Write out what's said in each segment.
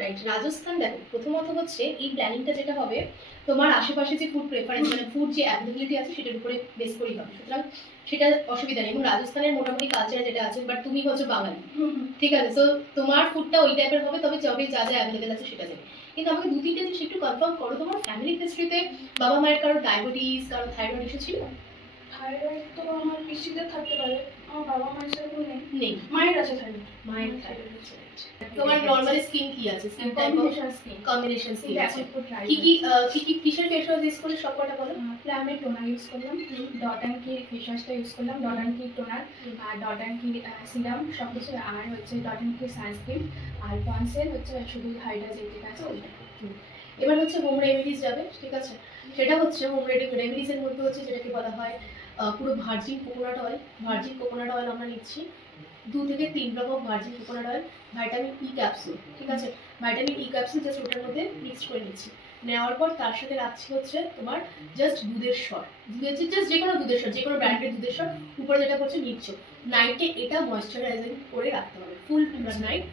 Right. Rajasthan দেখো প্রথমত হচ্ছে এই প্ল্যানিংটা যেটা হবে তোমার আশেপাশে যে ফুড প্রেফারেন্স মানে ফুড যে অ্যাভেলেবিলিটি আছে সেটার উপরে বেস করেই হবে, সুতরাং সেটা অসুবিধা নেই। এবং রাজস্থানের মোটামুটি কালচার যেটা আছে, বাট তুমি হচ্ছে বাঙালি, ঠিক আছে, তো তোমার ফুডটা ওই টাইপের হবে, তবে যবে যা যা অ্যাভেলেবেল আছে সেটা যাবে। কিন্তু আমাকে দু তিনটে জিনিস একটু কনফার্ম করো, তোমার ফ্যামিলি হিস্ট্রিতে বাবা মায়ের কারো ডায়াবেটিস কারো থাইরয়েড ইস্যু ছিল? থাইরয়েড তো আমার পিসিদের থাকতে পারে, আমার বাবা মায়ের সেরকম নেই। মায়ের আছে থাইরয়েড। মায়ের থাইরয়েড আছে। তোমার নরমালি স্কিন কি আছে? স্কিন টাইপ কম্বিনেশন স্কিন আছে। কি কিসের ফেস ওয়াশ ইউজ করে সবকটা বলো? প্লামের টোনার ইউজ করলাম, ডট অ্যান্ড কি ফেস ওয়াশটা ইউজ করলাম, ডট অ্যান্ড কি টোনার আর ডট অ্যান্ড কি সিরাম সব কিছু, আর হচ্ছে ডট অ্যান্ড কি সানস্ক্রিন, আর পন্সেল হচ্ছে শুধু হাইড্রাজেন যেটা আছে ওইটা। এবার হচ্ছে হোম রেমেডিস যাবে, ঠিক আছে, সেটা হচ্ছে হোম রেমেডিস এর মধ্যে হচ্ছে যেটাকে বলা হয় পুরো virgin coconut oil. Virgin coconut oil আমরা নিচ্ছি 2 থেকে 3 drop of virgin coconut oil, vitamin E capsule, ঠিক আছে, ভিটামিন ই ক্যাপসুল জাস্ট ওটার মধ্যে মিক্স করে নিচ্ছি। নেওয়ার পর তার সাথে রাখছি হচ্ছে তোমার জাস্ট দুধের স্বর, জাস্ট যে কোনো দুধের স্বর, যে কোনো ব্র্যান্ডের দুধের স্বর, উপরে যেটা করছে নিচ্ছ। নাইটে এটা ময়শ্চারাইজিং করে রাখতে হবে ফুল নাইট।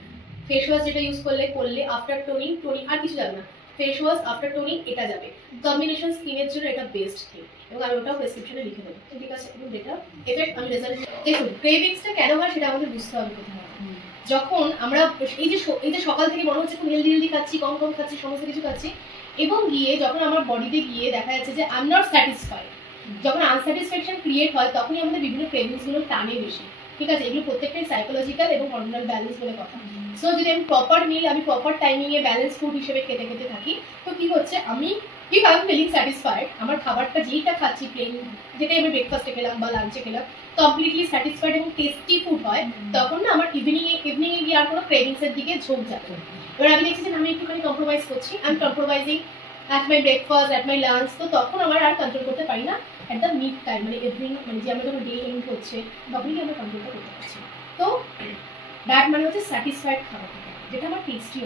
ফেস ওয়াশ যেটা ইউজ করলে আফটার টোনিং আর কিছু যাবে না, ফেস ওয়াশ আফটার টোনিং এটা যাবে। কম্বিনেশন স্কিনের জন্য এটা বেস্ট থিং, এবং আমি ওটাও প্রেসক্রিপশনে লিখে দেবো, ঠিক আছে। এবং যেটা এফেক্ট আমি রেজাল্ট দেখুন, ক্রেভিংসটা কেন হয় সেটা আমাদের বুঝতে হবে প্রথমে। যখন আমরা এই যে সকাল থেকে মনে হচ্ছে খুব হেলদি খাচ্ছি, কম খাচ্ছি, সমস্ত কিছু খাচ্ছি, এবং গিয়ে যখন আমার বডিতে গিয়ে দেখা যাচ্ছে যে আই এম নট স্যাটিসফাইড, যখন আনস্যাটিসফ্যাকশন ক্রিয়েট হয় তখনই আমাদের বিভিন্ন ক্রেভিংস গুলো টানে বেশি, ঠিক আছে। এগুলো প্রত্যেকটাই সাইকোলজিক্যাল এবং হরমোনাল ব্যালেন্স বলে কথা। সো যদি আমি প্রপার মিল আমি প্রপার টাইমিংয়ে ব্যালেন্স ফুড হিসেবে খেতে থাকি, তো কি হচ্ছে আমি if I am feeling satisfied, আমার খাবারটা যেইটা খাচ্ছি প্লেন, যেটাই আমি ব্রেকফাস্টে খেলাম বা লাঞ্চে খেলাম, কমপ্লিটলি স্যাটিসফাইড এবং টেস্টি ফুড হয়, তখন না আমার ইভিনিংয়ে গিয়ে আর কোনো ক্রেভিংসের দিকে ঝোঁক যাবে। এবার আমি দেখছি যে আমি একটুখানি কম্প্রোমাইজ করছি, I am compromising at my breakfast at my lunch, তো তখন আমার আর কন্ট্রোল করতে পারি না অ্যাট দ্য মিড টাইম, মানে ইভিনিং, মানে যে আমরা যখন ডে এন্ড হচ্ছে তখনই আমরা কন্ট্রোলটা করতে পারছি। তো দ্যাট মানে হচ্ছে স্যাটিসফাইড খাবার, যেটা আমার টেস্টি